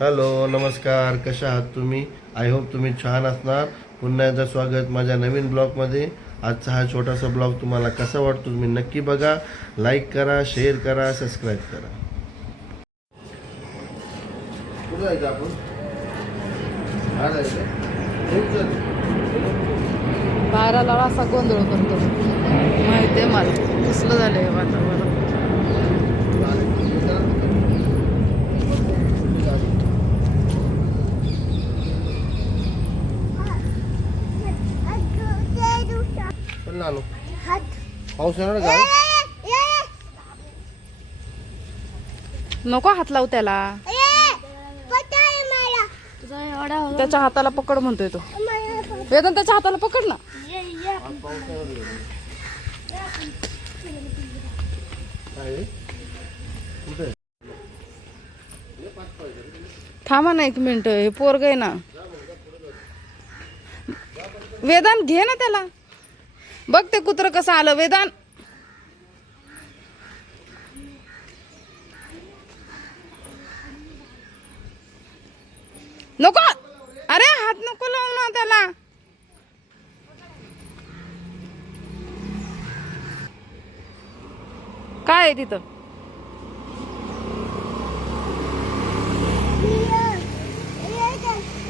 Hello नमस्कार, कशा आहात तुम्ही? आय होप तुम्ही छान असणार. पुन्हा एकदा स्वागत माझ्या नवीन ब्लॉगमध्ये. आजचा हा छोटासा ब्लॉग तुम्हाला कसा वाटतो तुम्ही नक्की बघा. लाईक करा, शेअर करा, सबस्क्राईब करा. कुठं जायचं आपण? हा जायचं? बाराला असा गोंधळ करतो माहिती आहे मला. कसलं झालंय वातावरण. आलो पाऊस येणार का? नको हात लावू त्याला. त्याच्या हाताला पकड म्हणतोय तो. वेदन त्याच्या हाताला पकड ना. थांबा ना एक मिनिट, हे पोरग आहे ना. वेदान घे ना त्याला. बघ ते कुत्र कसं आलं. वेदान नको. अरे हात नको लावू ना त्याला. काय आहे तिथं?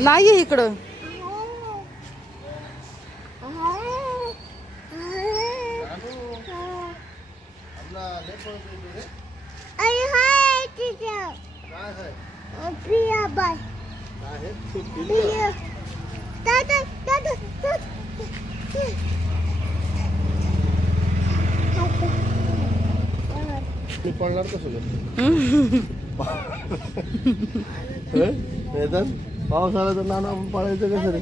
नाही इकडं. पडणार कसं वेदन? पाऊस आला तर नाना आपण पळायचं कसं रे?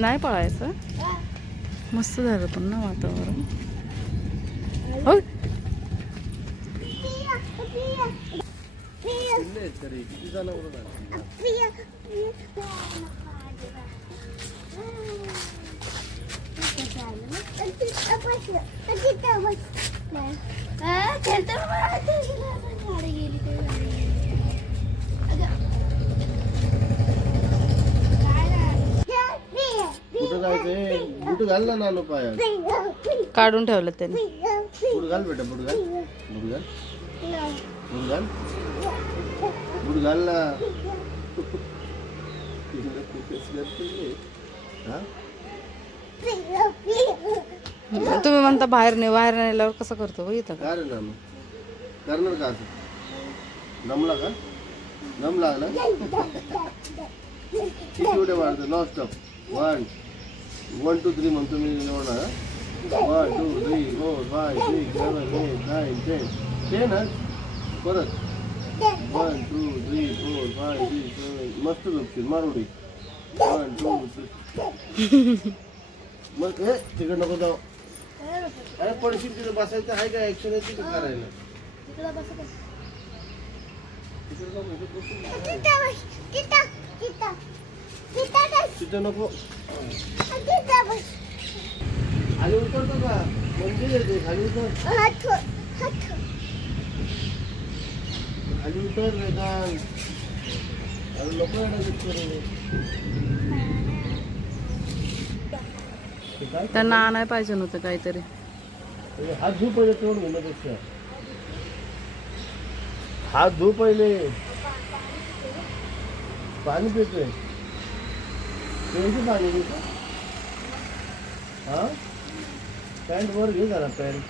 नाही पळायचं. मस्त झालं पण ना वातावरण. हो किती जण कुठं जायचंय? बूट घाल ना नानो पायात. काढून ठेवलं त्याने. बूट घाल बेटा, बूट घाल, बूट घाल, बूट घाल, बूट घाल ना. तुम्ही म्हणता बाहेर नाही, बाहेर नेल्यावर कसं करतो इथं? काय रे नानो, करणार का असं? दमला का? दम लागला? किती उड्या मारतो नॉन स्टॉप? 1 1 2 3 म्हणतो मी. एवढा 1 2 3 4 5 6 7 8 9 10 10. परत 1 2 3 4 5 6 7. मस्त झोपतील मारुडी. 1 2 3. मग हे तिकडे नको जाऊ. अरे पडशील. तिथं बसायचं आहे का? ऍक्शन आहे तिथं करायला. तिथं नको. खाली उतरतो का? मंदिर आहे ते. खाली उतर, खाली उतर वेदांत. अरे नको त्यांना आणायला पाहिजे नव्हतं काहीतरी. हात धू पहिले. तोड घेण्यापेक्षा हात धू पहिले. पाणी पितोय. पाणी पितो. हा पॅन्ट वर घे जरा. पॅन्ट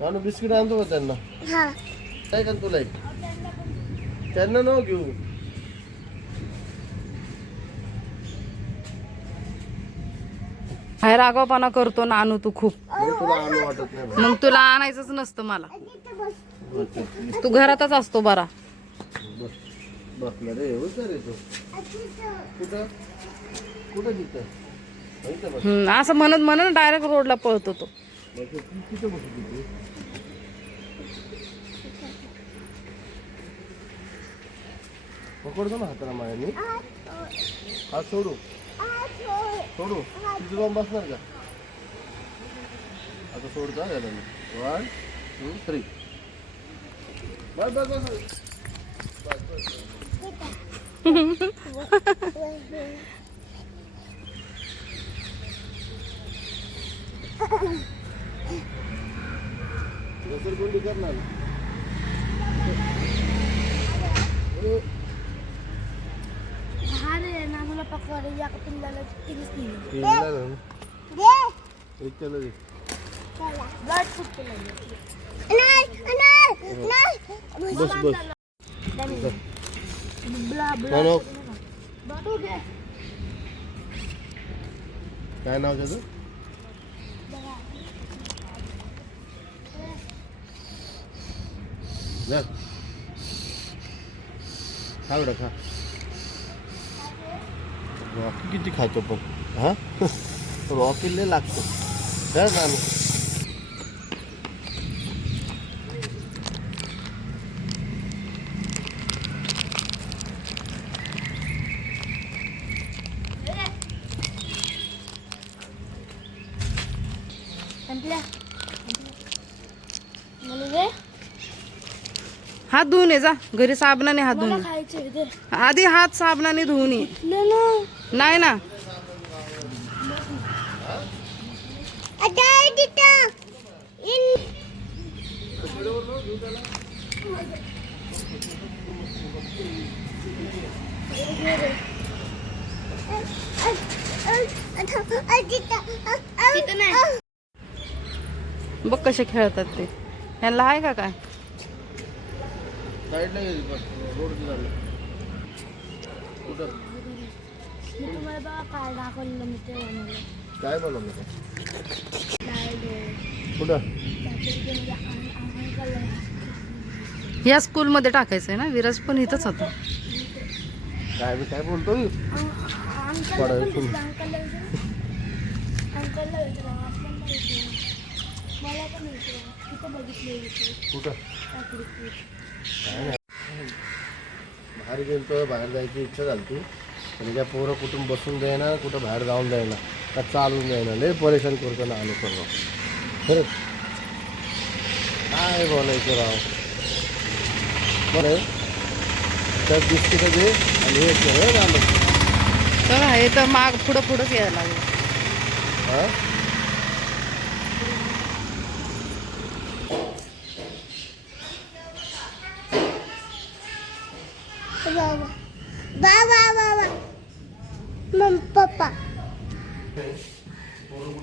मानू बिस्किट आणतो का त्यांना? काय का तुला? त्यांना नको घेऊ. बाहेर आगावपणा करतो ना आणू तू खूप. तुला आणू वाटत नाही. मग तुला आणायचंच नसतं मला. तू घरातच असतो बरा. बसला रे. हुशार आहे तू. कुठं कुठं तिथं? असं म्हणत म्हणत डायरेक्ट रोडला पळतो तो. तिथं बसू. पकडतो ना हाताला माझ्यानी. हात सोडू सोडू. तिथे जाऊन बसणार का? आता सोडता याला 1 2 3 बस बस बस घसरगुंडी करणार बस बस काय नाव त्याचं जा खा बेटा खा रॉकी किती खातो पण हा रॉकीला लागतो काय नानू हात धुवून ये जा घरी साबणाने हात धुवून ये. आधी हात साबणाने धुवून ये. नाही ना बघ कसे खेळतात ते ह्यांना आहे का काय साईडला गेली पण रोडची झाली कुठं काय बनवलं कुठं या स्कूलमध्ये टाकायचंय ना विराज पण इथंच होता काय मी काय बोलतोय पडायचं कुठं बाहेर गेलो बाहेर जायची इच्छा झाली ती पण त्या पोरं कुठून बसून जाईना कुठं बाहेर जाऊन जाईना का चालून जाईना लय परेशान करतो ना आलो सर्व खरंच काय बोलायचं राव बरं तर दिसते का ते आणि हे झालं तर हे तर माग पुढं पुढंच यायला लागलं हां पप्पा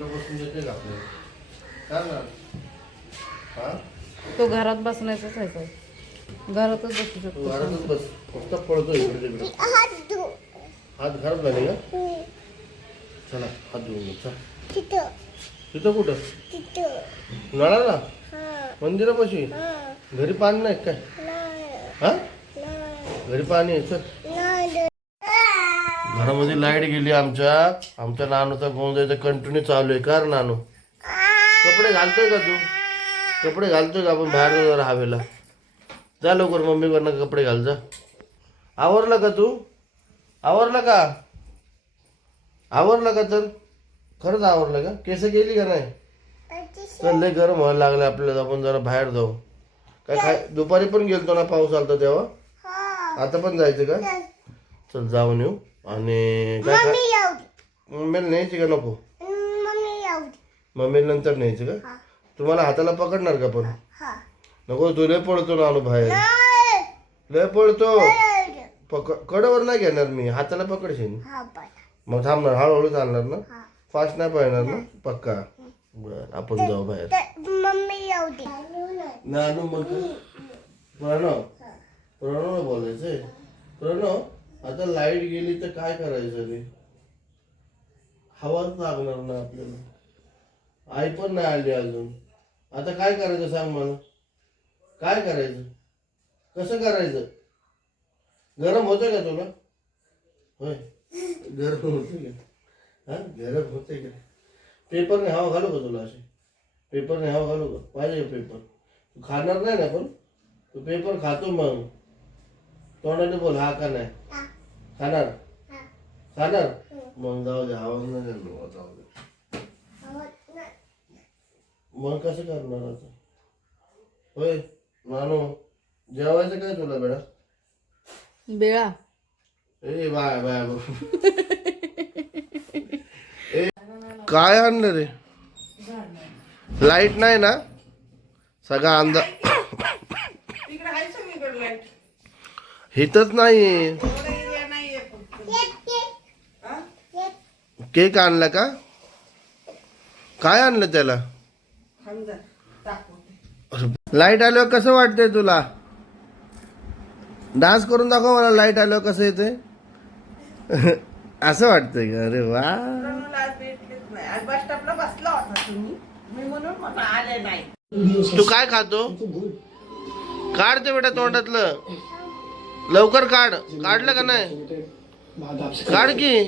बसून देते का आपल्याला काय ना हां तो घरात बसण्याचाच आहे सर घरातच बसू शकतो घरातच बस फक्त पळतो इकडे तिकडे हात घरात झाले का चला हात धुवून घे चल तिथं कुठं नळाला मंदिरापाशी घरी पाणी नाही काय हा घरी पाणी आहे चल घरामध्ये लाईट गेली आमच्या नानूचा गोंधळ कंटिन्यू चालू आहे कार नानू कपडे घालतोय का तू कपडे घालतोय का आपण बाहेर जरा हवेला जा लवकर मम्मीकडनं कपडे घाल जा आवरलं का तू आवरलं का तर खरंच आवरलं का केस गेली का नाही चल लय गरम व्हायला लागलं आपल्याला आपण जरा बाहेर जाऊ काय दुपारी पण गेलतो ना पाऊस आलता तेव्हा आता पण जायचं का चल जाऊन येऊ आणि काय मम्मीला न्यायची का नको मम्मीला नंतर न्यायचं का तुम्हाला हाताला पकडणार का पण नको तू लय पडतो ना बाहेर लय पडतो कडावर नाही घेणार मी हाताला पकडशील मग थांबणार हळूहळू चालणार ना फास्ट नाही पाहणार ना पक्का बर आपण जाऊ बाहेर नानू मग प्रणव बोलायचंय प्रणव आता लाईट गेली तर काय करायचं रे हवाच लागणार ना आपल्याला आई पण नाही आली अजून आता काय करायचं सांग मला काय करायचं कसं करायचं गरम होतं का तुला होय गरम होतं का हा गरम होते का पेपरने हवा घालू का तुला असे पेपरने हवा घालू का पाहिजे पेपर तू खाणार नाही ना पण तू पेपर खातो मग तोंडाने बोल हा का नाही खाणार खाणार मग जाऊ दे आवाज नाही जाऊ दे मग कसं करणार आता? होय नानू, जेवायचं काय तुला बेडा? बेळा. ए बाय बाय ए, काय आणलं रे? लाईट नाही ना? सगळा अंदाज हितच नाही. केक आणला का? काय आणलं त्याला? लाईट आल्यावर कसं वाटतंय तुला? डान्स करून दाखव मला. लाईट आल्यावर कसं येते? असं वाटतंय का? अरे वा. तू काय खातो? काढ ते बेटा तोंडातलं. लवकर काढ. काढलं का नाही? काढ की.